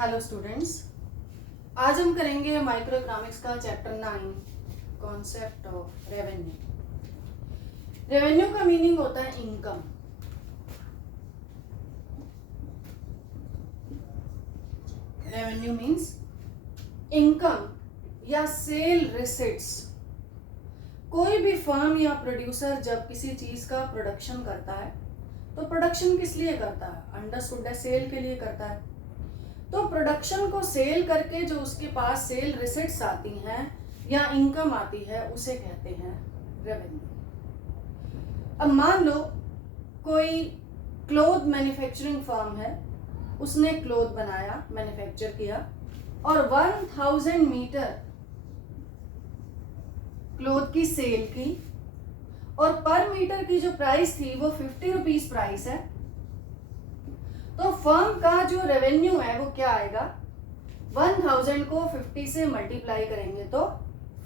Hello students, आज हम करेंगे माइक्रो इकोनॉमिक्स का chapter 9 concept of revenue. Revenue का मीनिंग होता है इनकम। रेवेन्यू मीन्स इनकम या सेल रिसिट्स। कोई भी फर्म या प्रोड्यूसर जब किसी चीज का प्रोडक्शन करता है तो प्रोडक्शन किस लिए करता है? अंडरस्टूड है, सेल के लिए करता है। तो प्रोडक्शन को सेल करके जो उसके पास सेल रिसिट्स आती हैं या इनकम आती है उसे कहते हैं रेवेन्यू। अब मान लो कोई क्लोथ मैन्युफैक्चरिंग फर्म है, उसने क्लोथ बनाया, मैन्युफैक्चर किया और 1000 मीटर क्लोथ की सेल की और पर मीटर की जो प्राइस थी वो 50 रुपीज प्राइस है। तो फर्म का जो रेवेन्यू है वो क्या आएगा? 1000 को 50 से मल्टीप्लाई करेंगे तो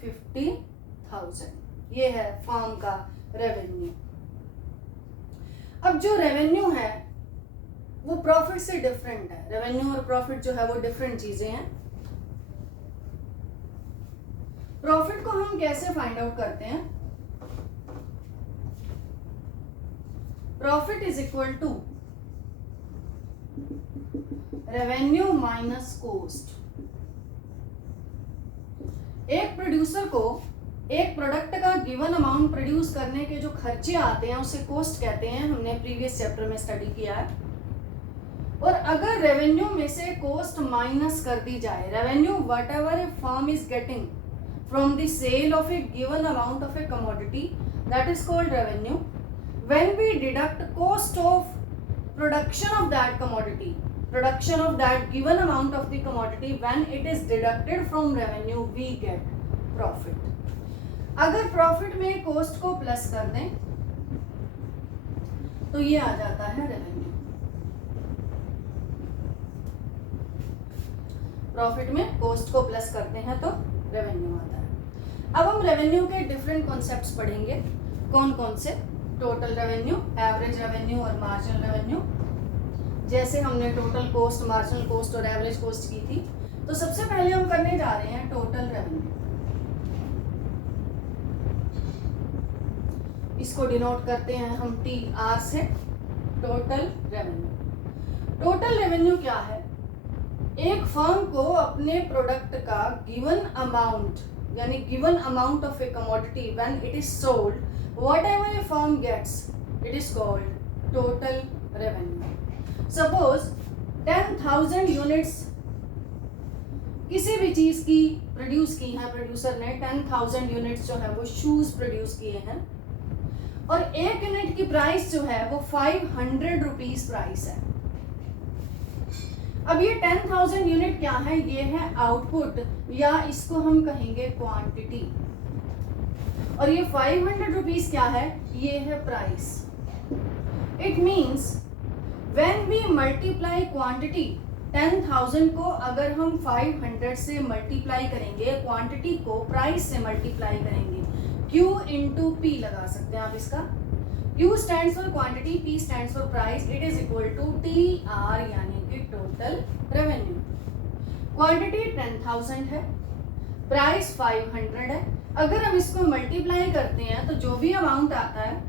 50,000। ये है फर्म का रेवेन्यू। अब जो रेवेन्यू है वो प्रॉफिट से डिफरेंट है। रेवेन्यू और प्रॉफिट जो है वो डिफरेंट चीजें हैं। प्रॉफिट को हम कैसे फाइंड आउट करते हैं? Profit is equal to revenue minus cost. एक प्रोड्यूसर को एक प्रोडक्ट का गिवन अमाउंट प्रोड्यूस करने के जो खर्चे आते हैं उसे कोस्ट कहते हैं। हमने प्रीवियस चैप्टर में स्टडी किया है। और अगर रेवेन्यू में से कोस्ट माइनस कर दी जाए, revenue whatever a firm is getting from the sale of a given amount of a commodity, that is called revenue. When we deduct cost of production of that commodity, production of that given amount of the commodity, when it is deducted from revenue we get profit. अगर profit में cost को plus कर दें तो ये आ जाता है revenue. Profit में कॉस्ट को प्लस करते हैं तो रेवेन्यू आता है। अब हम रेवेन्यू के डिफरेंट कॉन्सेप्ट्स पढ़ेंगे। कौन कौन से? टोटल रेवेन्यू, एवरेज रेवेन्यू और मार्जिनल रेवेन्यू। जैसे हमने टोटल कॉस्ट, मार्जिनल कॉस्ट और एवरेज कॉस्ट की थी, तो सबसे पहले हम करने जा रहे हैं टोटल रेवेन्यू। इसको डिनोट करते हैं हम TR से, टोटल रेवेन्यू। टोटल रेवेन्यू क्या है? एक फर्म को अपने प्रोडक्ट का गिवन अमाउंट, यानी given amount of a commodity when it is sold, whatever a firm gets, it is called total revenue. Suppose 10,000 units किसी भी चीज की प्रोड्यूस की है, प्रोड्यूसर ने 10,000 यूनिट्स जो है वो शूज प्रोड्यूस किए हैं और एक यूनिट की प्राइस जो है वो 500 रुपीज प्राइस है। अब ये 10,000 यूनिट क्या है? ये है आउटपुट या इसको हम कहेंगे क्वांटिटी। और ये 500 रुपीज क्या है? ये है price. It means when we multiply quantity, 10,000 को अगर हम 500 से मल्टीप्लाई करेंगे, क्वांटिटी को प्राइस से मल्टीप्लाई करेंगे, Q इंटू P लगा सकते हैं आप इसका। Q stands for quantity, P stands for price, it is equal to TR यानी कि टोटल रेवेन्यू। क्वांटिटी 10,000 है, प्राइस 500 है। अगर हम इसको मल्टीप्लाई करते हैं तो जो भी अमाउंट आता है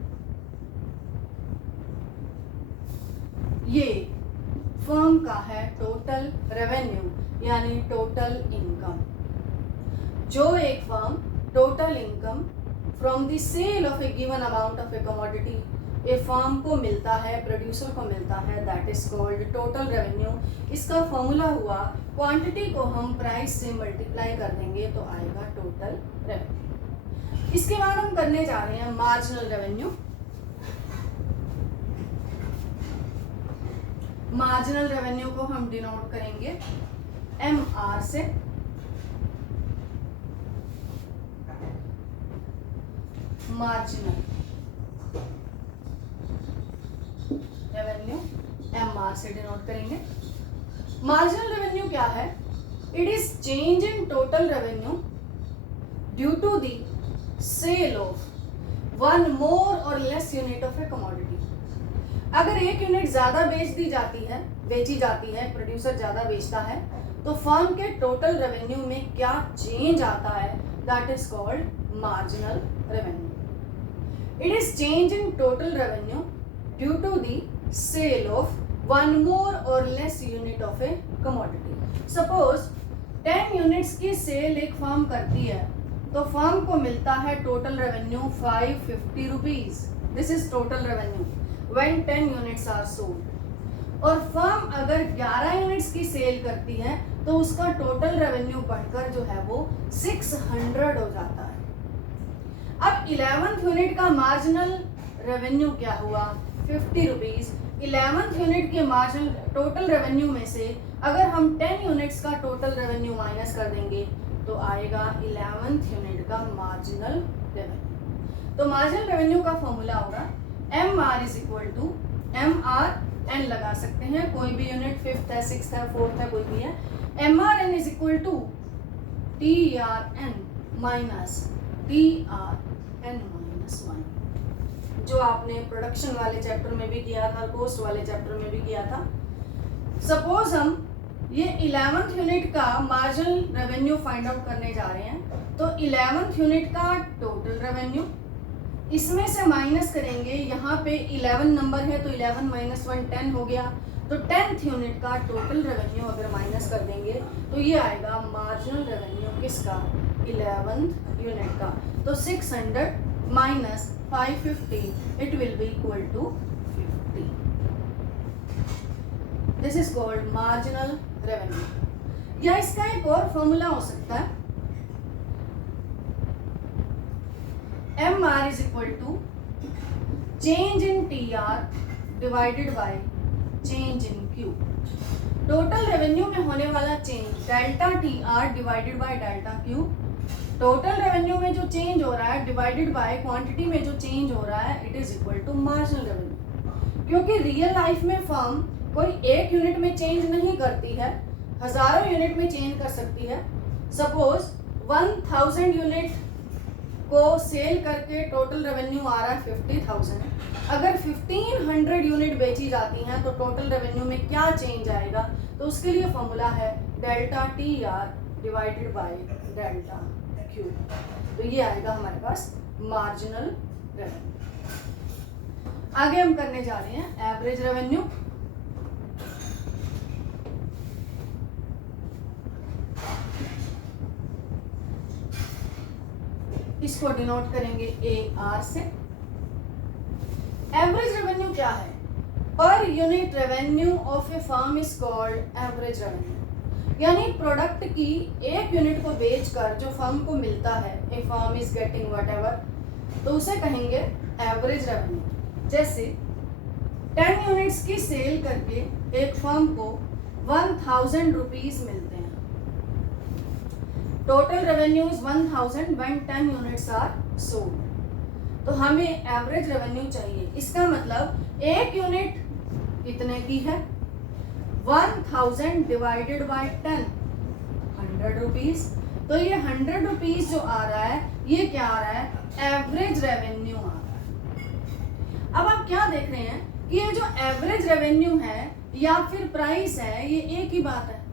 ये फर्म का है टोटल रेवेन्यू यानी टोटल इनकम। जो एक firm total income from the sale of a given amount of a commodity a firm को मिलता है, प्रोड्यूसर को मिलता है, that is called total revenue. इसका फॉर्मूला हुआ क्वांटिटी को हम प्राइस से मल्टीप्लाई कर देंगे तो आएगा टोटल रेवेन्यू। इसके बाद हम करने जा रहे हैं मार्जिनल रेवेन्यू। मार्जिनल रेवेन्यू को हम डिनोट करेंगे MR से। मार्जिनल रेवेन्यू MR से डिनोट करेंगे। मार्जिनल रेवेन्यू क्या है? It is change in total revenue due to the sale of one more और less unit of a commodity. अगर एक यूनिट ज्यादा बेची जाती है, प्रोड्यूसर ज्यादा बेचता है, तो फर्म के टोटल रेवेन्यू में क्या चेंज आता है, that is called marginal revenue. It is change in total revenue due to the sale of one more और less unit of a commodity. Suppose 10 units की सेल एक फर्म करती है, तो फर्म को मिलता है total revenue 550 rupees. This is total revenue when 10 units are sold. और फर्म अगर 11 यूनिट्स की सेल करती है तो उसका टोटल रेवेन्यू बढ़कर जो है वो 600 हो जाता है। अब 11th यूनिट का मार्जिनल रेवेन्यू क्या हुआ, 50 रुपीज। 11th यूनिट के मार्जिनल टोटल रेवेन्यू में से अगर हम 10 यूनिट्स का टोटल रेवेन्यू माइनस कर देंगे तो आएगा 11th यूनिट का मार्जिनल रेवेन्यू। तो मार्जिनल रेवेन्यू का फॉर्मूला होगा MR is equal to MRN लगा सकते हैं, कोई भी यूनिट 5th है, 6th है, 4th है, कोई भी है। MRN is equal to TRN minus TRN minus 1, जो आपने प्रोडक्शन वाले चैप्टर में भी किया था, कॉस्ट वाले चैप्टर में भी किया था। सपोज हम ये 11th यूनिट का मार्जिनल रेवेन्यू फाइंड आउट करने जा रहे हैं, तो 11th यूनिट का टोटल रेवेन्यू इसमें से माइनस करेंगे। यहाँ पे 11 नंबर है तो 11 माइनस 1 10 हो गया, तो 10th यूनिट का टोटल रेवेन्यू अगर माइनस कर देंगे तो ये आएगा मार्जिनल रेवेन्यू किसका, 11th यूनिट का। तो 600 minus 550 it will be equal to 50। This is called marginal revenue. या इसका एक और फॉर्मूला हो सकता है, MR is equal to change in TR divided by change in Q। Total revenue में होने वाला change delta TR divided by delta Q। Total revenue में जो चेंज हो रहा है डिवाइडेड बाय क्वांटिटी में जो चेंज हो रहा है, it is equal to marginal revenue. क्योंकि रियल लाइफ में फर्म कोई एक यूनिट में चेंज नहीं करती है, हजारों यूनिट में चेंज कर सकती है। सपोज 1000 यूनिट को सेल करके टोटल रेवेन्यू आ रहा है 50,000। अगर 1500 यूनिट बेची जाती हैं तो टोटल रेवेन्यू में क्या चेंज आएगा, तो उसके लिए फॉर्मूला है delta TR divided by delta Q। तो ये आएगा हमारे पास मार्जिनल रेवेन्यू। आगे हम करने जा रहे हैं एवरेज रेवेन्यू। इसको डिनोट करेंगे AR से। एवरेज रेवेन्यू क्या है, per unit revenue of A firm is called average revenue. यानी प्रोडक्ट की एक यूनिट को बेचकर जो फर्म को मिलता है, ए फर्म इज गेटिंग व्हाटएवर, तो उसे कहेंगे एवरेज रेवेन्यू। जैसे 10 यूनिट्स की सेल करके एक फर्म को 1000 रुपीज मिलते हैं। Total revenue is 1000 when 10 units are sold. तो हमें एवरेज रेवेन्यू चाहिए। इसका मतलब एक यूनिट कितने की है, 1000 डिवाइडेड बाय 10, 100 रुपीज। तो ये 100 रुपीज जो आ रहा है, ये क्या आ रहा है, एवरेज रेवेन्यू आ रहा है। अब आप क्या देख रहे हैं कि ये जो एवरेज रेवेन्यू है या फिर प्राइस है, ये एक ही बात है।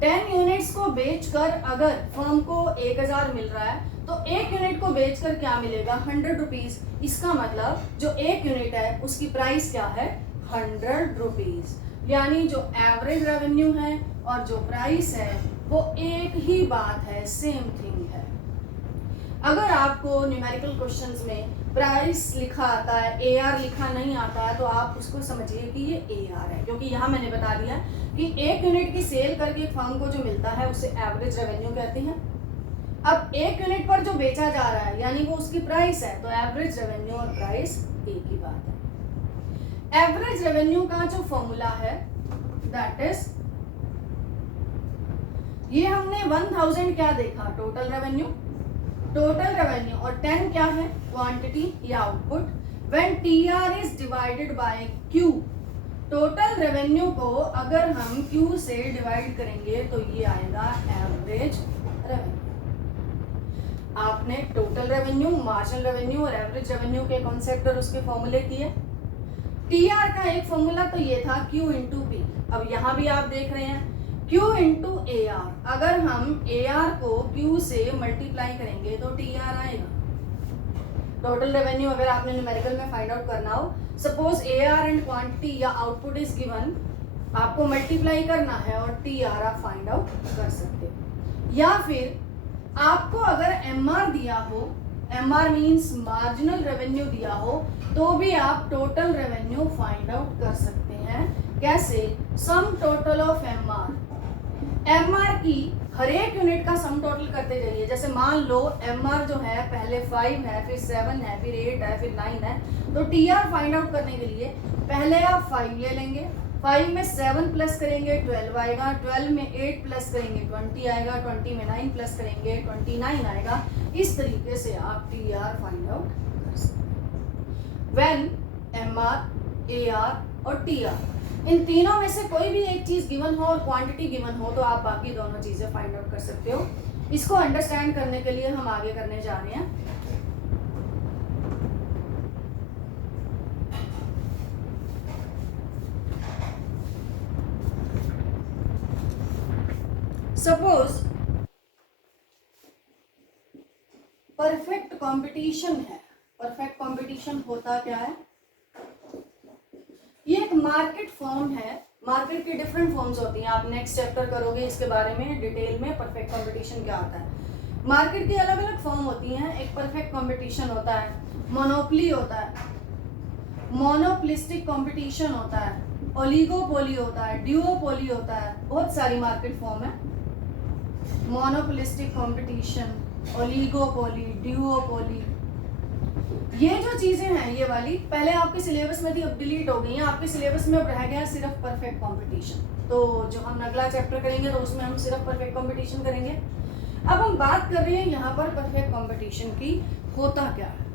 10 यूनिट्स को बेचकर अगर फर्म को 1000 मिल रहा है, तो एक यूनिट को बेचकर क्या मिलेगा, 100 रुपीज। इसका मतलब जो एक यूनिट है उसकी प्राइस क्या है, 100 रुपीज। यानी जो एवरेज रेवेन्यू है और जो प्राइस है वो एक ही बात है, सेम थिंग है। अगर आपको न्यूमेरिकल क्वेश्चंस में प्राइस लिखा आता है, AR लिखा नहीं आता है, तो आप उसको समझिए कि ये AR है, क्योंकि यहाँ मैंने बता दिया कि एक यूनिट की सेल करके फर्म को जो मिलता है उसे एवरेज रेवेन्यू कहते हैं। अब एक यूनिट पर जो बेचा जा रहा है यानी वो उसकी प्राइस है, तो एवरेज रेवेन्यू और प्राइस एक ही बात है। एवरेज रेवेन्यू का जो फॉर्मूला है दैट इज, ये हमने 1000 क्या देखा, टोटल रेवेन्यू, और 10 क्या है, क्वांटिटी या output. When TR is divided by Q, total revenue को अगर हम Q से डिवाइड करेंगे तो ये आएगा एवरेज रेवेन्यू। आपने टोटल रेवेन्यू, मार्जिनल रेवेन्यू और एवरेज रेवेन्यू के कॉन्सेप्ट और उसके फॉर्मूले किए। टी आर का एक फॉर्मूला तो ये था Q इंटू पी। अब यहाँ भी आप देख रहे हैं Q इंटू ए आर। अगर हम ए आर को Q से मल्टीप्लाई करेंगे तो टी आर आएगा। टोटल रेवेन्यू अगर आपने न्यूमेरिकल में फाइंड आउट करना हो, suppose A R and quantity या आउटपुट इज गिवन, आपको मल्टीप्लाई करना है और टी आर आप फाइंड आउट कर सकते हो। या फिर आपको अगर एम आर दिया हो, M R means marginal revenue दिया हो, तो भी आप टोटल रेवेन्यू फाइंड आउट कर सकते हैं। कैसे? Sum total of M R. M R की हर एक यूनिट का सम टोटल करते जाइए। जैसे मान लो एम आर जो है पहले 5 है, फिर 7 है, फिर 8 है, फिर 9 है, तो टी आर फाइंड आउट करने के लिए पहले आप 5 ले लेंगे, 5 में 7 प्लस करेंगे 12 आएगा, 12 में 8 प्लस करेंगे 20 आएगा, 20 में 9 प्लस करेंगे 29 आएगा। इस तरीके से आप टी आर फाइंड आउट कर सकते हैं। When M R, A R और टी आर, इन तीनों में से कोई भी एक चीज गिवन हो और क्वांटिटी गिवन हो, तो आप बाकी दोनों चीजें फाइंड आउट कर सकते हो। इसको अंडरस्टैंड करने के लिए हम आगे करने जा रहे हैं। सपोज परफेक्ट कंपटीशन है। परफेक्ट कंपटीशन होता क्या है? ये एक मार्केट फॉर्म है। मार्केट की डिफरेंट फॉर्म्स होती हैं, आप नेक्स्ट चैप्टर करोगे इसके बारे में डिटेल में, परफेक्ट कंपटीशन क्या होता है। मार्केट की अलग अलग फॉर्म होती हैं। एक परफेक्ट कंपटीशन होता है, मोनोपोली होता है, मोनोपोलिस्टिक कंपटीशन होता है, ओलिगोपोली होता है, ड्यूओपोली होता है। बहुत सारी मार्केट फॉर्म है। मोनोपोलिस्टिक कंपटीशन, ओलिगोपोली, ड्यूओपोली, ये जो चीजें हैं ये वाली पहले आपके सिलेबस में थी, अब डिलीट हो गई हैं। आपके सिलेबस में अब रह गया सिर्फ परफेक्ट कंपटीशन। तो जो हम अगला चैप्टर करेंगे तो उसमें हम सिर्फ परफेक्ट कंपटीशन करेंगे। अब हम बात कर रहे हैं यहाँ पर परफेक्ट कंपटीशन की। होता क्या है?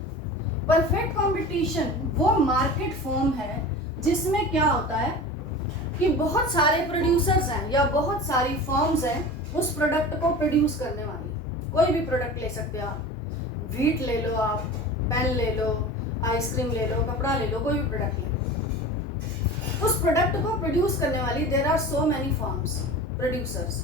परफेक्ट कंपटीशन वो मार्केट फॉर्म है जिसमें क्या होता है कि बहुत सारे प्रोड्यूसर्स हैं या बहुत सारी फॉर्म्स हैं उस प्रोडक्ट को प्रोड्यूस करने वाली। कोई भी प्रोडक्ट ले सकते हो आप, व्हीट ले लो, आप पेन ले लो, आइसक्रीम ले लो, कपड़ा ले लो, कोई भी प्रोडक्ट ले लो। उस प्रोडक्ट को प्रोड्यूस करने वाली there are so many firms, producers.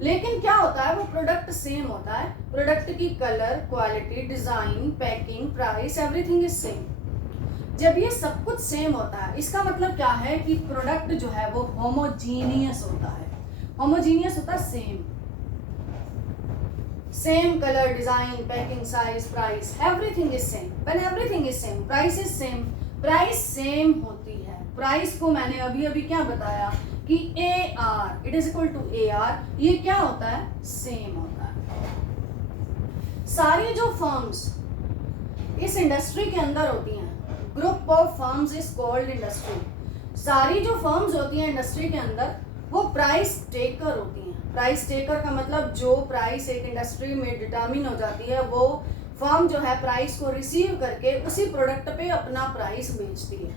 लेकिन क्या होता है, वो प्रोडक्ट सेम होता है। प्रोडक्ट की colour, quality, design, packing, price, everything is same. जब ये सब कुछ सेम होता है, इसका मतलब क्या है कि प्रोडक्ट जो है वो होमोजीनियस होता है। होमोजीनियस होता है same, same colour, design, packing, size, price, everything is same. When everything is same, price is same. Price same होती है। प्राइस को मैंने अभी अभी क्या बताया कि A R, it is equal to A R. ये क्या होता है? सेम होता है। सारी जो फर्म्स इस इंडस्ट्री के अंदर होती हैं, group of firms is called industry. सारी जो फर्म्स होती हैं इंडस्ट्री के अंदर वो प्राइस टेकर होती हैं। प्राइस टेकर का मतलब जो प्राइस एक इंडस्ट्री में डिटरमिन हो जाती है, वो फर्म जो है प्राइस को रिसीव करके उसी प्रोडक्ट पे अपना प्राइस बेचती है।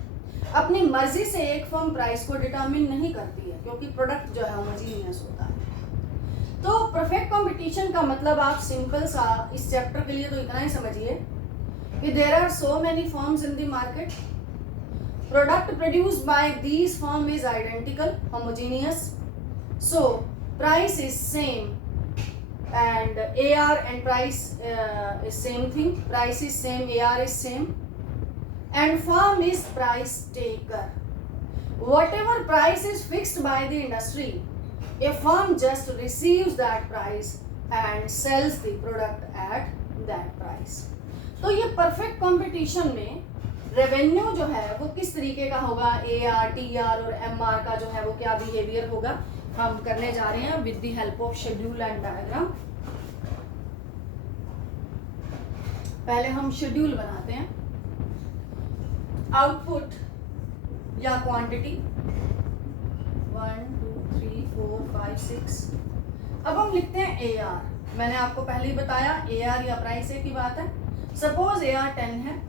अपनी मर्जी से एक फर्म प्राइस को डिटरमिन नहीं करती है क्योंकि प्रोडक्ट जो है होमोजीनियस होता है। तो परफेक्ट कंपटीशन का मतलब आप सिंपल सा इस चैप्टर के लिए तो इतना ही समझिए कि there are so many firms in the market, product produced by these firm is identical, homogeneous, so price is same and AR and price is same thing. Price is same, AR is same, and firm is price taker. Whatever price is fixed by the industry, a firm just receives that price and sells the product at that price. तो ये perfect competition में revenue जो है वो किस तरीके का होगा, AR, TR और MR का जो है वो क्या बिहेवियर होगा, हम करने जा रहे हैं with the help of schedule and diagram. पहले हम शेड्यूल बनाते हैं। आउटपुट या क्वांटिटी 1 2 3 4 5 6। अब हम लिखते हैं AR। मैंने आपको पहले ही बताया AR या प्राइस की बात है। सपोज AR 10 है।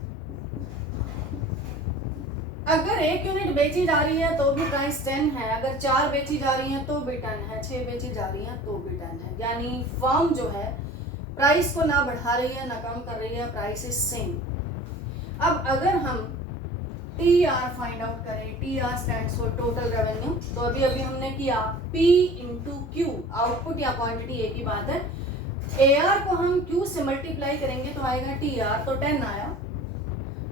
अगर एक यूनिट बेची जा रही है तो भी प्राइस 10 है, अगर 4 बेची जा रही है तो भी 10 है, 6 बेची जा रही है तो भी 10 है। यानी फर्म जो है प्राइस को ना बढ़ा रही है ना कम कर रही है, प्राइस इज सेम। अब अगर हम टी आर फाइंड आउट करें। T R stands for total revenue. तो अभी अभी हमने किया P इंटू क्यू, आउटपुट या क्वांटिटी एक ही बात है। ए आर को हम क्यू से मल्टीप्लाई करेंगे तो आएगा टी आर, तो 10 आया।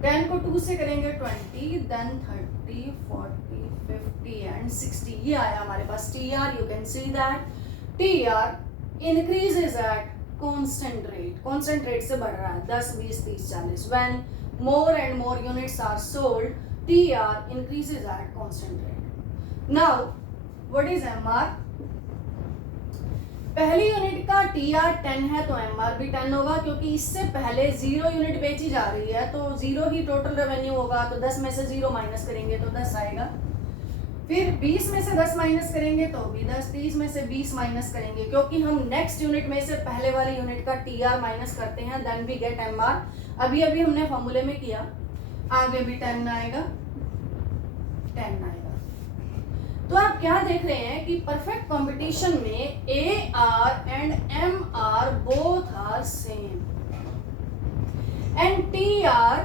10 को 2 से करेंगे 20, देन 30, 40, 50 एंड 60, ये आया हमारे पास T R. You can see that T R increases at constant rate, constant rate से बढ़ रहा है 10, 20, 30, 40। When more and more units are sold, TR increases at constant rate. Now, what is MR? पहली unit का TR 10 है तो MR भी 10 होगा, क्योंकि इससे पहले 0 यूनिट बेची जा रही है तो 0 ही टोटल रेवेन्यू होगा। तो 10 में से 0 माइनस करेंगे तो 10 आएगा। फिर 20 में से 10 माइनस करेंगे तो भी 10, 30 में से 20 माइनस करेंगे, क्योंकि हम नेक्स्ट यूनिट में से पहले वाली यूनिट का TR माइनस करते हैं, देन वी गेट MR। अभी अभी हमने फॉर्मूले में किया, आगे भी 10 आएगा, 10 आएगा। तो आप क्या देख रहे हैं कि परफेक्ट कंपटीशन में AR and MR both are same and TR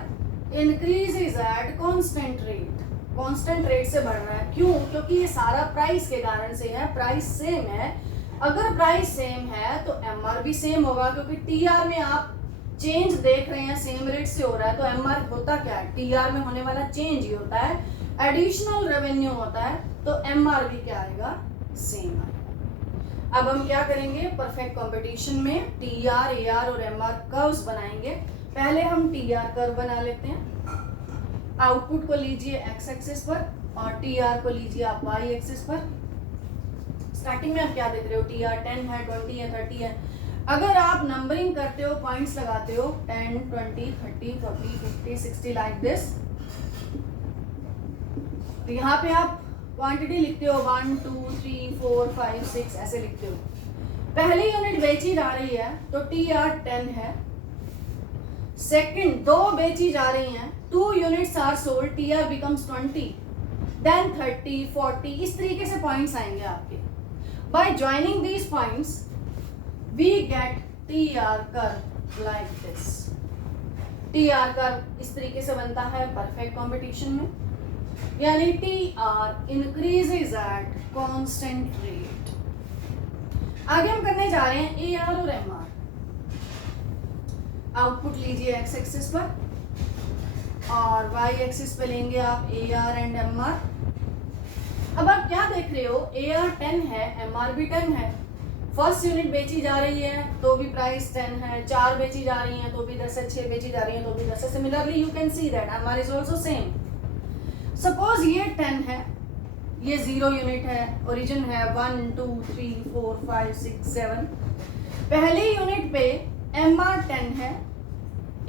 increases at constant rate, constant rate से बढ़ रहा है। क्यों? क्योंकि ये सारा प्राइस के कारण से है, प्राइस सेम है। अगर प्राइस सेम है तो MR भी सेम होगा, क्योंकि TR में आप चेंज देख रहे हैं सेम रेट से हो रहा है, तो MR होता क्या है? TR में होने वाला चेंज ही होता है, एडिशनल रेवेन्यू होता है, तो MR भी क्या आएगा? सेम आएगा। अब हम क्या करेंगे? परफेक्ट कंपटीशन में TR, AR और MR कर्व्स बनाएंगे। पहले हम TR कर्व बना लेते हैं। आउटपुट को लीजिए एक्स एक्सिस पर और TR को लीजिए आप वाई एक्सिस पर। स्टार्टिंग में आप क्या देख रहे हो? TR 10 है, 20 है, 30 है। अगर आप नंबरिंग करते हो, पॉइंट्स लगाते हो 10, 20, 30, 40, 50, 60 लाइक दिस, तो यहाँ पे आप क्वांटिटी लिखते हो 1, 2, 3, 4, 5, 6 ऐसे लिखते हो। पहली यूनिट बेची जा रही है तो TR 10 है। सेकंड 2 बेची जा रही हैं, 2 units are sold, TR becomes 20, then 30, 40, इस तरीके से पॉइंट्स आएंगे आपके। By joining these points we get TR curve like this. TR curve इस तरीके से बनता है परफेक्ट कंपटीशन में, यानी TR increases at constant rate. आगे हम करने जा रहे हैं AR और MR। आउटपुट लीजिए एक्स एक्सिस पर और वाई एक्सिस पे लेंगे आप AR एंड MR। अब आप क्या देख रहे हो? AR 10 है, MR भी 10 है। फर्स्ट यूनिट बेची जा रही है तो भी प्राइस 10 है, 4 बेची जा रही हैं तो भी 10 है, 6 बेची जा रही हैं तो भी 10 है। Similarly you can see that MR is also same. Suppose ये 10 है, ये 0 यूनिट है, ओरिजिन है 1, 2, 3, 4, 5, 6, 7। पहली यूनिट पे MR 10 है,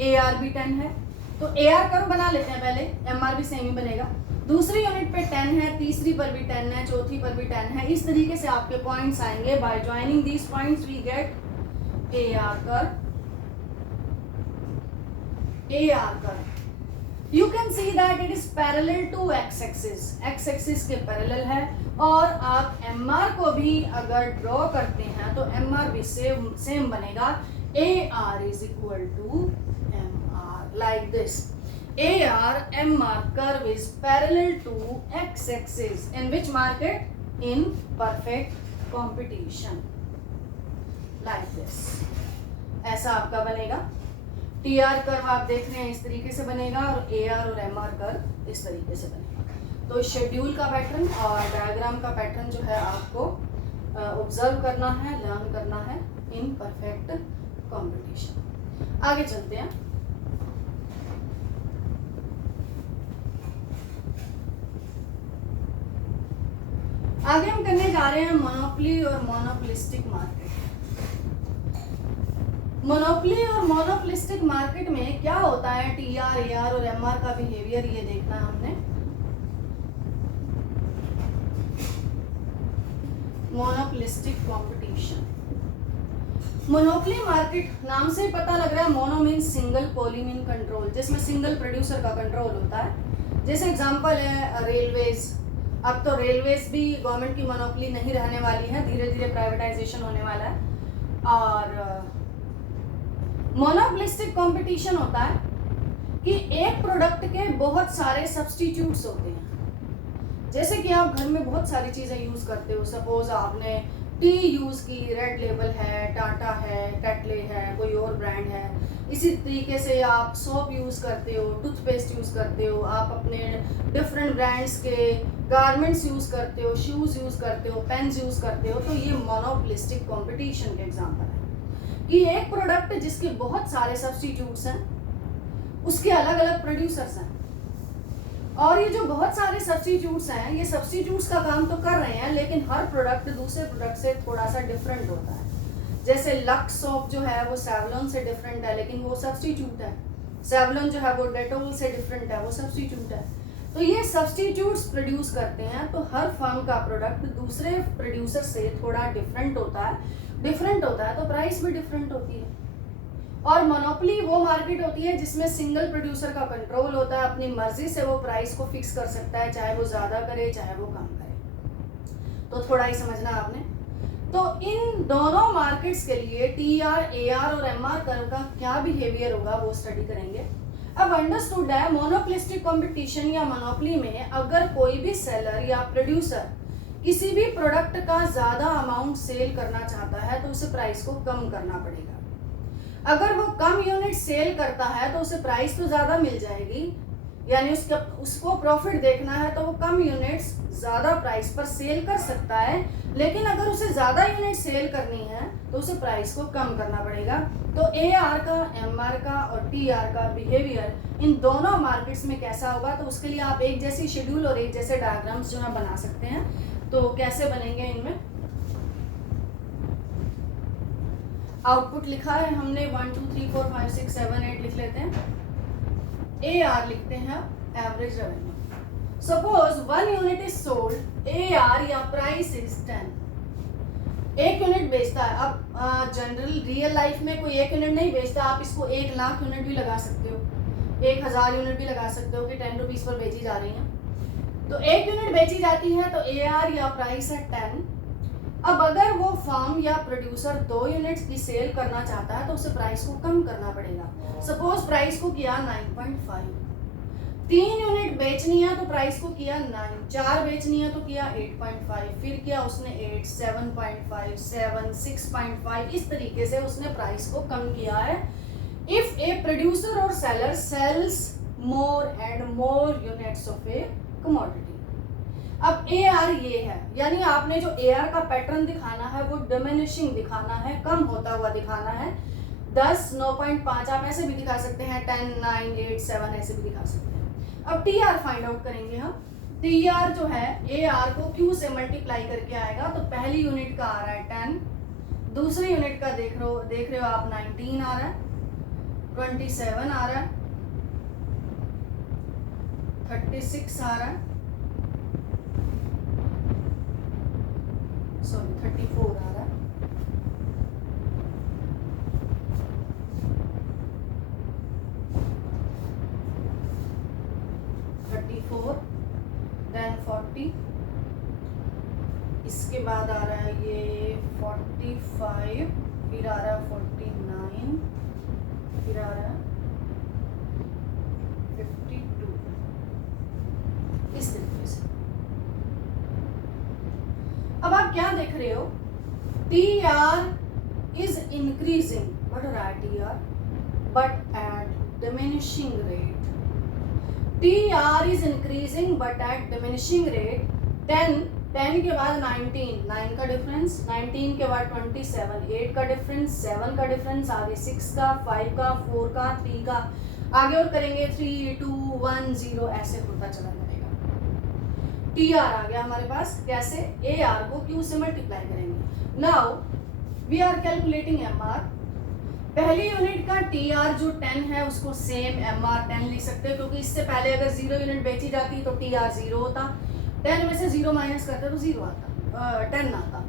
AR भी 10 है, तो AR कर्व बना लेते हैं पहले, MR भी सेम ही बनेगा। दूसरी यूनिट पे 10 है, तीसरी पर भी 10 है, चौथी पर भी 10 है। इस तरीके से आपके पॉइंट्स आएंगे। By joining these points we get AR curve, AR curve. You can see that it is parallel to X axis, X axis के पैरेलल है। और आप MR को भी अगर ड्रॉ करते हैं तो MR भी सेम बनेगा। AR is equal to MR like this. AR MR curve is parallel to x-axis in which market? In perfect competition like this. ऐसा आपका बनेगा। TR कर्व आप देख रहे हैं इस तरीके से बनेगा और AR और MR कर्व इस तरीके से बनेगा। तो शेड्यूल का पैटर्न और डायग्राम का पैटर्न जो है आपको ऑब्जर्व करना है, लर्न करना है इन परफेक्ट कंपटीशन। आगे चलते हैं। आगे हम करने जा रहे हैं मोनोपोली और मोनोपोलिस्टिक मार्केट। मोनोपोली और मोनोपोलिस्टिक मार्केट में क्या होता है? TR, AR और MR का बिहेवियर ये देखना है हमने। मोनोपोलिस्टिक कंपटीशन, मोनोपोली मार्केट नाम से पता लग रहा है, मोनो मीन्स सिंगल, पोली मीन कंट्रोल, जिसमें सिंगल प्रोड्यूसर का कंट्रोल होता है। जैसे एग्जांपल है रेलवेज। अब तो रेलवेज भी गवर्नमेंट की मोनोपोली नहीं रहने वाली है, धीरे धीरे प्राइवेटाइजेशन होने वाला है। और मोनोपोलिस्टिक कंपटीशन होता है कि एक प्रोडक्ट के बहुत सारे सब्स्टिट्यूट्स होते हैं। जैसे कि आप घर में बहुत सारी चीज़ें यूज़ करते हो, सपोज आपने टी यूज़ की, रेड लेबल है, टाटा है, टेटले है, कोई और ब्रांड है। इसी तरीके से आप सोप यूज़ करते हो, टूथपेस्ट यूज़ करते हो, आप अपने डिफरेंट ब्रांड्स के गारमेंट्स यूज़ करते हो, शूज़ यूज़ करते हो, पेन्स यूज़ करते हो। तो ये मोनोपोलिस्टिक कंपटीशन के एग्जांपल है कि एक प्रोडक्ट जिसके बहुत सारे सब्स्टिट्यूट्स हैं, उसके अलग अलग प्रोड्यूसर्स हैं, और ये जो बहुत सारे सब्स्टिट्यूट्स हैं, ये सब्स्टिट्यूट्स का काम तो कर रहे हैं, लेकिन हर प्रोडक्ट दूसरे प्रोडक्ट से थोड़ा सा डिफरेंट होता है। जैसे लक्स सोप जो है वो सेवलॉन से डिफरेंट है, लेकिन वो सब्स्टिट्यूट है। सेवलॉन जो है वो डेटोल से डिफरेंट है, वो सब्स्टिट्यूट है। तो ये सब्स्टिट्यूट्स प्रोड्यूस करते हैं, तो हर फर्म का प्रोडक्ट दूसरे प्रोड्यूसर से थोड़ा डिफरेंट होता है, तो प्राइस भी डिफरेंट होती है। और मोनोपोली वो मार्केट होती है जिसमें सिंगल प्रोड्यूसर का कंट्रोल होता है, अपनी मर्जी से वो प्राइस को फिक्स कर सकता है, चाहे वो ज़्यादा करे चाहे वो कम करे। तो थोड़ा ही समझना आपने। तो इन दोनों मार्केट्स के लिए टीआर, एआर और एमआर कर्व का क्या बिहेवियर होगा वो स्टडी करेंगे। अब अंडरस्टूड है, मोनोपोलिस्टिक कंपटीशन या मोनोपोली में अगर कोई भी सेलर या प्रोड्यूसर किसी भी प्रोडक्ट का ज़्यादा अमाउंट सेल करना चाहता है तो उसे प्राइस को कम करना पड़ेगा। अगर वो कम यूनिट सेल करता है तो उसे प्राइस तो ज़्यादा मिल जाएगी, यानी उसको प्रॉफिट देखना है तो वो कम यूनिट्स ज़्यादा प्राइस पर सेल कर सकता है। लेकिन अगर उसे ज़्यादा यूनिट सेल करनी है तो उसे प्राइस को कम करना पड़ेगा। तो एआर का, एमआर का और टीआर का बिहेवियर इन दोनों मार्केट्स में कैसा होगा, तो उसके लिए आप एक जैसी शेड्यूल और एक जैसे डायग्राम्स जो है बना सकते हैं। तो कैसे बनेंगे, इनमें आउटपुट लिखा है हमने 1 2 3 4 5 6 7 8 लिख लेते हैं। ए आर लिखते हैं average revenue. Suppose 1 unit is sold, A R या प्राइस इज 10। एक यूनिट बेचता है। अब जनरल रियल लाइफ में कोई एक यूनिट नहीं बेचता, आप इसको 1 लाख यूनिट भी लगा सकते हो, 1000 यूनिट भी लगा सकते हो कि 10 रुपीज़ पर बेची जा रही हैं। तो एक यूनिट बेची जाती है तो ए आर या प्राइस है 10। अब अगर वो फर्म या प्रोड्यूसर 2 यूनिट्स की सेल करना चाहता है तो उसे प्राइस को कम करना पड़ेगा। सपोज प्राइस को किया 9.5, 3 यूनिट बेचनी है तो प्राइस को किया 9, 4 बेचनी है तो किया 8.5, फिर किया उसने 8, 7.5, 7, 6.5, इस तरीके से उसने प्राइस को कम किया है। इफ ए प्रोड्यूसर और seller sales more and more units of a commodity. अब ए आर ये है, यानी आपने जो ए आर का पैटर्न दिखाना है वो डिमिनिशिंग दिखाना है, कम होता हुआ दिखाना है। 10, 9.5 आप ऐसे भी दिखा सकते हैं, 10, 9, 8, 7 ऐसे भी दिखा सकते हैं। अब टी आर फाइंड आउट करेंगे हम। टी आर जो है ए आर को क्यू से मल्टीप्लाई करके आएगा, तो पहली यूनिट का आ रहा है 10, दूसरी यूनिट का देख रहे हो आप 19 आ रहा है, 27 आ रहा है, 36 आ रहा है, सॉरी 34 आ रहा है, 34, देन 40, इसके बाद आ रहा है ये 45, फिर आ रहा है 49, फिर आ रहा है 52, इस तरीके से। अब आप क्या देख रहे हो, T R is increasing, what हो रहा है T R, but at diminishing rate. T R is increasing but at diminishing rate. 10 के बाद 19, 9 का डिफरेंस, 19 के बाद 27, 8 का डिफरेंस, 7 का डिफरेंस, आगे 6 का, 5 का, 4 का, 3 का, आगे और करेंगे 3, 2, 1, 0 ऐसे होता चला जाएगा। टी आर आ गया हमारे पास, कैसे, ए आर को क्यू से मल्टीप्लाई करेंगे। Now we are calculating M R. पहली यूनिट का टी आर जो 10 है उसको सेम एम आर 10 लिख सकते हैं, क्योंकि इससे पहले अगर 0 यूनिट बेची जाती तो टी आर 0 होता, 10 में से 0 माइनस करते तो 0 आता, 10 आता।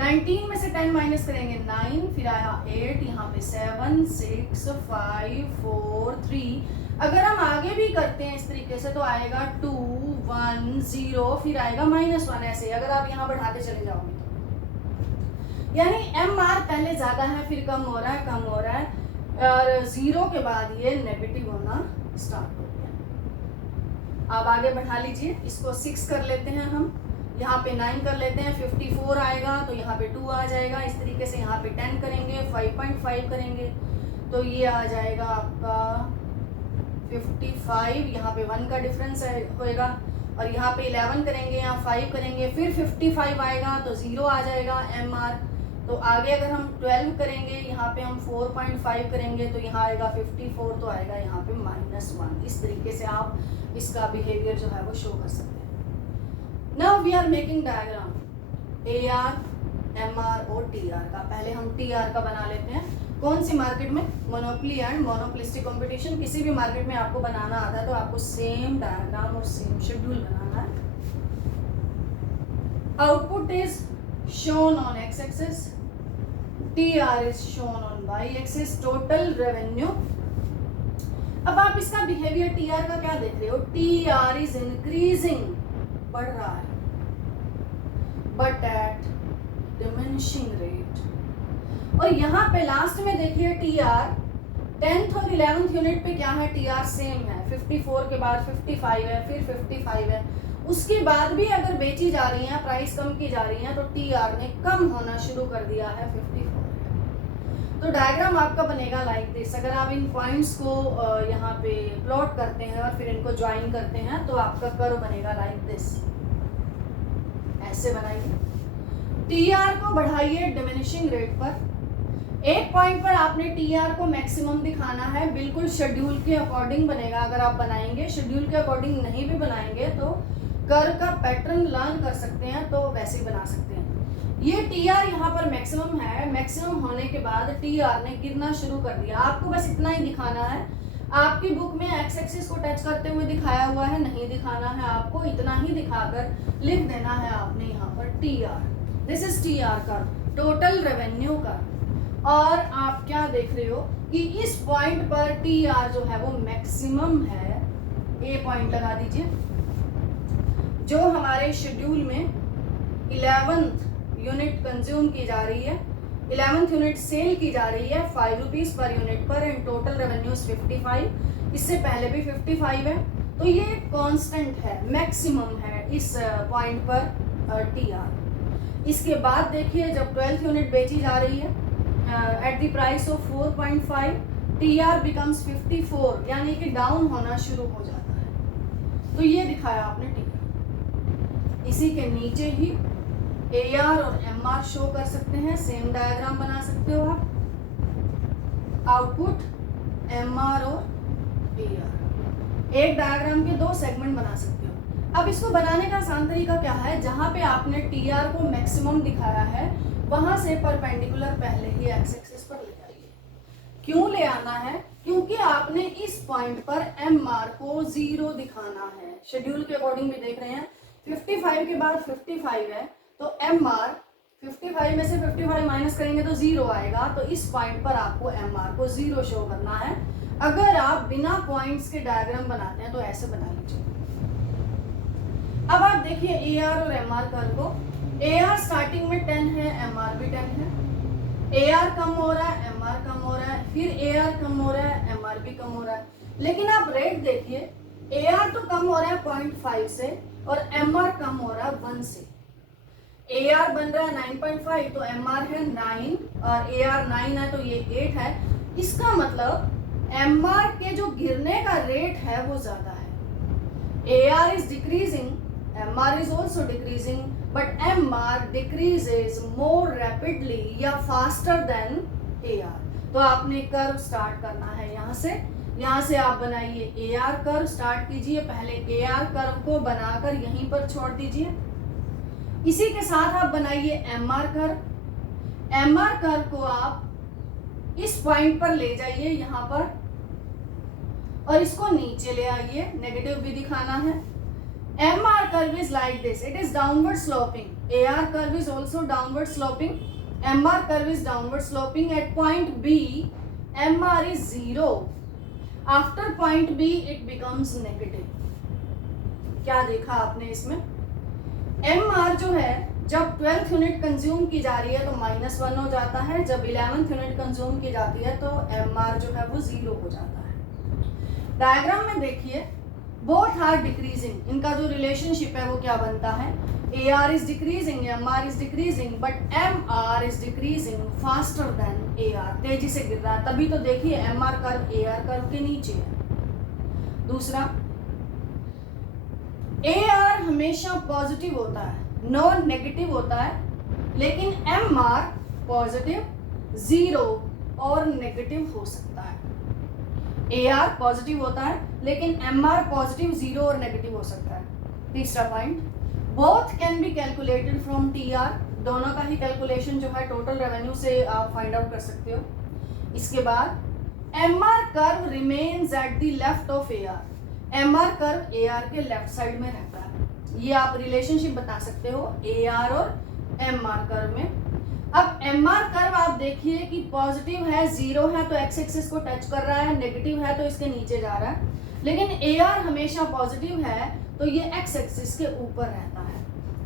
19 में से 10 माइनस करेंगे 9, फिर आया 8, यहाँ पे 7, 6, 5, 4, 3। अगर हम आगे भी करते हैं इस तरीके से तो आएगा 2, 1, 0, फिर आएगा -1 ऐसे, अगर आप यहाँ बढ़ाते चले जाओगे तो। यानी एम आर पहले ज़्यादा है, फिर कम हो रहा है, और 0 के बाद ये नेगेटिव होना स्टार्ट हो गया। अब आगे बढ़ा लीजिए, इसको 6 कर लेते हैं हम, यहाँ पे 9 कर लेते हैं, 54 आएगा तो यहाँ पे 2 आ जाएगा। इस तरीके से यहाँ पे 10 करेंगे, 5.5 करेंगे तो ये आ जाएगा आपका 55, यहाँ पे 1 का डिफरेंस होएगा। और यहाँ पे 11 करेंगे, यहाँ 5 करेंगे, फिर 55 आएगा तो 0 आ जाएगा MR। तो आगे अगर हम 12 करेंगे, यहाँ पे हम 4.5 करेंगे तो यहाँ आएगा 54, तो आएगा यहाँ पे -1। इस तरीके से आप इसका बिहेवियर जो है वो शो कर सकते हैं। Now we are making diagram AR, MR और TR का। पहले हम TR का बना लेते हैं। कौन सी मार्केट में? Monopoly and monopolistic competition. किसी भी मार्केट में आपको बनाना आता है तो आपको सेम डायग्राम और सेम शेड्यूल बनाना है। Output is shown on x axis, TR is shown on y axis, total revenue. अब आप इसका बिहेवियर TR का क्या देख रहे हो? TR इज इंक्रीजिंग, बढ़ रहा है, बट एट डिमिनिशिंग रेट। और यहाँ पे लास्ट में देखिए TR 10th और 11th यूनिट पे क्या है? TR सेम है, 54 के बाद 55 है, फिर 55 है। उसके बाद भी अगर बेची जा रही है, प्राइस कम की जा रही है, तो TR ने कम होना शुरू कर दिया है, 54। तो डायग्राम आपका बनेगा लाइक दिस। अगर आप इन पॉइंट्स को यहाँ पे प्लॉट करते हैं और फिर इनको ज्वाइन करते हैं तो आपका कर्व बनेगा लाइक दिस। ऐसे बनाइए, TR को बढ़ाइए डिमिनिशिंग रेट पर। एक पॉइंट पर आपने TR को मैक्सिमम दिखाना है, बिल्कुल शेड्यूल के अकॉर्डिंग बनेगा। अगर आप बनाएंगे, शेड्यूल के अकॉर्डिंग नहीं भी बनाएंगे तो कर्व का पैटर्न लर्न कर सकते हैं, तो वैसे ही बना सकते हैं। ये TR यहाँ पर मैक्सिमम है, मैक्सिमम होने के बाद TR ने गिरना शुरू कर दिया। आपको बस इतना ही दिखाना है। आपकी बुक में एक्स एक्सिस को टच करते हुए दिखाया हुआ है, नहीं दिखाना है आपको, इतना ही दिखाकर लिख देना है आपने यहाँ पर TR। दिस इज TR का टोटल रेवेन्यू का। और आप क्या देख रहे हो कि इस पॉइंट पर TR जो है वो मैक्सिमम है। ए पॉइंट लगा दीजिए। जो हमारे शेड्यूल में 11th यूनिट कंज्यूम की जा रही है, 11th यूनिट सेल की जा रही है 5 रुपीज पर यूनिट पर, एंड टोटल रेवेन्यू 55। इससे पहले भी 55 है, तो ये कांस्टेंट है, मैक्सिमम है इस पॉइंट पर TR। इसके बाद देखिए जब 12th यूनिट बेची जा रही है at the price of 4.5, TR becomes 54, यानी कि डाउन होना शुरू हो जाता है। तो ये दिखाया आपने TR। इसी के नीचे ही AR और MR शो कर सकते हैं, सेम डायग्राम बना सकते हो आप। आउटपुट MR और AR, एक डायग्राम के 2 सेगमेंट बना सकते हो। अब इसको बनाने का आसान तरीका क्या है? जहां पे आपने TR को मैक्सिमम दिखाया है वहां से परपेंडिकुलर पहले ही एक्स एक्सिस पर ले आइए। क्यों ले आना है? क्योंकि आपने इस पॉइंट पर MR को 0 दिखाना है। शेड्यूल के अकॉर्डिंग भी देख रहे हैं, 55 के बाद 55 है, तो MR 55 में से 55 माइनस करेंगे तो 0 आएगा। तो इस पॉइंट पर आपको MR को 0 शो करना है। अगर आप बिना पॉइंट्स के डायग्राम बनाते हैं तो ऐसे बना लीजिए। अब आप देखिए AR और MR कर्व को। AR स्टार्टिंग में 10 है, MR भी 10 है। AR कम हो रहा है, MR कम हो रहा है, फिर AR कम हो रहा है, MR भी कम हो रहा है। लेकिन आप रेट देखिए, AR तो कम हो रहा है 0.5 से और MR कम हो रहा है 1 से। AR बन रहा है 9.5 तो MR है 9 और AR 9 है तो ये 8 है। इसका मतलब MR के जो गिरने का रेट है वो ज्यादा है। AR is decreasing, MR is also decreasing, but MR decreases more rapidly या faster than AR। तो आपने कर्व स्टार्ट करना है यहाँ से आप बनाइए AR कर्व स्टार्ट कीजिए। पहले AR कर्व को बनाकर यहीं पर छोड़ दीजिए। इसी के साथ आप बनाइए MR कर्व। MR कर्व को आप इस पॉइंट पर ले जाइए यहाँ पर, और इसको नीचे ले आइए, नेगेटिव भी दिखाना है। MR curve is like this, it is downward sloping. AR curve is also downward sloping. MR curve is downward sloping. At point B, MR is 0. After point B, it becomes negative. क्या देखा आपने इसमें? MR जो है जब 12th unit consume की जा रही है तो -1 हो जाता है, जब 11th यूनिट कंज्यूम की जाती है तो MR जो है वो 0 हो जाता है। डायग्राम में देखिए बोथ आर डिक्रीजिंग, इनका जो रिलेशनशिप है वो क्या बनता है, AR is decreasing, MR is decreasing, but MR is decreasing faster than AR, तेजी से गिर रहा है, तभी तो देखिए MR कर्व AR कर्व के नीचे है। दूसरा, AR हमेशा पॉजिटिव होता है, नॉन नेगेटिव होता है, लेकिन MR पॉजिटिव, जीरो और नेगेटिव हो सकता है। AR पॉजिटिव होता है लेकिन MR पॉजिटिव, जीरो और नेगेटिव हो सकता है। तीसरा point, both can be calculated from TR, दोनों का ही कैलकुलेशन जो है टोटल रेवेन्यू से आप फाइंड आउट कर सकते हो। इसके बाद MR curve remains at the left of AR, MR curve AR के लेफ्ट साइड में रहता है। ये आप रिलेशनशिप बता सकते हो AR और MR कर्व में। अब MR कर्व आप देखिए कि पॉजिटिव है, जीरो है तो एक्स एक्सिस को टच कर रहा है, नेगेटिव है तो इसके नीचे जा रहा है, लेकिन AR हमेशा पॉजिटिव है तो ये एक्स एक्सिस के ऊपर रहता है।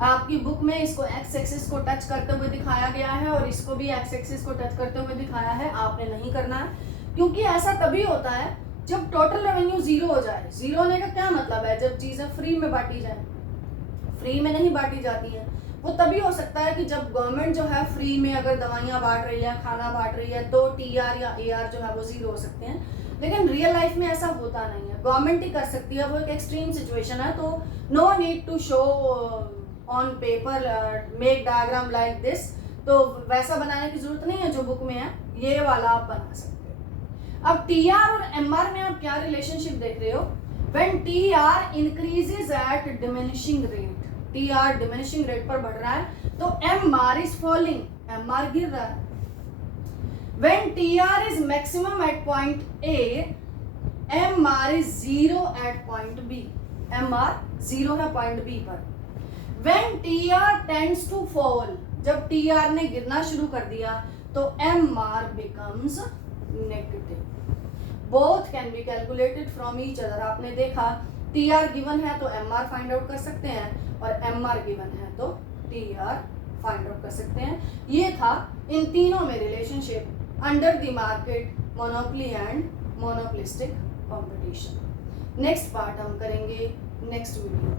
आपकी बुक में इसको एक्स एक्सिस को टच करते हुए दिखाया गया है और इसको भी एक्स एक्सिस को टच करते हुए दिखाया है, आपने नहीं करना है, क्योंकि ऐसा तभी होता है जब टोटल रेवेन्यू जीरो हो जाए। जीरो होने का क्या मतलब है, जब चीजें फ्री में बांटी जाए, फ्री में नहीं बांटी जाती है। वो तभी हो सकता है कि जब गवर्नमेंट जो है फ्री में अगर दवाइयाँ बांट रही है, खाना बांट रही है, तो TR या AR जो है वो जीरो हो सकते हैं, लेकिन रियल लाइफ में ऐसा होता नहीं है। गवर्नमेंट ही कर सकती है, वो एक एक्सट्रीम सिचुएशन है, तो no need to show on paper, make diagram like this, तो वैसा बनाने की जरूरत नहीं है जो बुक में है, ये वाला आप बना सकते हो। अब TR और MR में आप क्या रिलेशनशिप देख रहे हो, when TR increases eight diminishing rate, TR diminishing rate पर बढ़ रहा है तो MR इज फॉलिंग, MR गिर रहा है। When TR is maximum at point A, MR is zero at point B, MR zero है पॉइंट B पर। When TR tends to fall, जब TR ने गिरना शुरू कर दिया तो MR becomes negative. Both can be calculated from each other. आपने देखा TR गिवन है तो MR फाइंड आउट कर सकते हैं और MR गिवन है तो TR फाइंड आउट कर सकते हैं। ये था इन तीनों में relationship under the market, monopoly and monopolistic competition. Next part हम करेंगे नेक्स्ट वीडियो में।